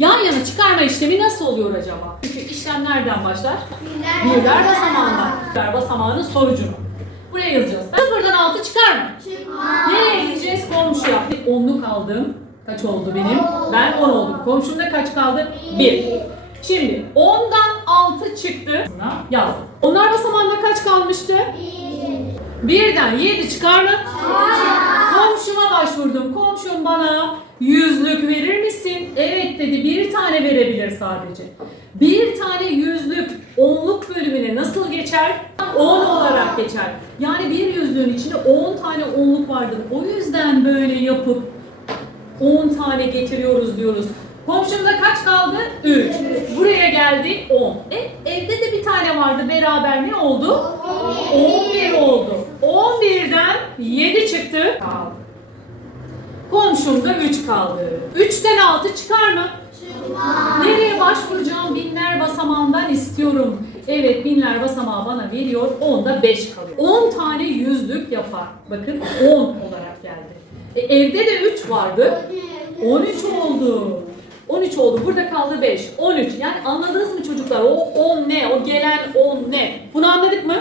Yan yana çıkarma işlemi nasıl oluyor acaba? Çünkü işlem nereden başlar? Birler basamağından. Birler basamağının sonucunu. Buraya yazacağız. Sıfırdan altı çıkar mı? Nereye gideceğiz? Komşuya. Bir onluk aldım. Kaç oldu benim? Ben 10 oldum. Komşumda kaç kaldı? 1. Şimdi 10'dan 6 çıktı. Yazdım. Onlar basamağında kaç kalmıştı? Birden 7 çıkar mı? Komşuma başvurdum. Komşum bana yüzlük verir dedi. Bir tane verebilir sadece. Bir tane yüzlük onluk bölümüne nasıl geçer? 10 olarak geçer. Yani bir yüzlüğün içinde 10 tane onluk vardır. O yüzden böyle yapıp 10 tane getiriyoruz diyoruz. Komşumda kaç kaldı? 3. Buraya geldi 10. E, evde de bir tane vardı. Beraber ne oldu? 11 oldu. 11'den 7 çıktı. Kaldı. Komşumda 3 kaldı. 3'ten 6 çıkar mı? Nereye başvuracağım? Binler basamağından istiyorum. Evet binler basamağı bana veriyor. 10'da 5 kalıyor. 10 tane yüzlük yapar. Bakın 10 olarak geldi. E, evde de 3 vardı. 13 oldu. 13 oldu. Burada kaldı 5. 13. Yani anladınız mı çocuklar? O 10 ne? O gelen 10 ne? Bunu anladık mı?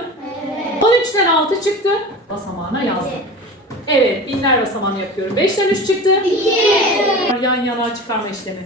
Evet. 13'ten 6 çıktı. Basamağına yazdım. Evet, binler basamağını yapıyorum. 5'ten 3 çıktı. 2. Yan yana çıkarma işlemi.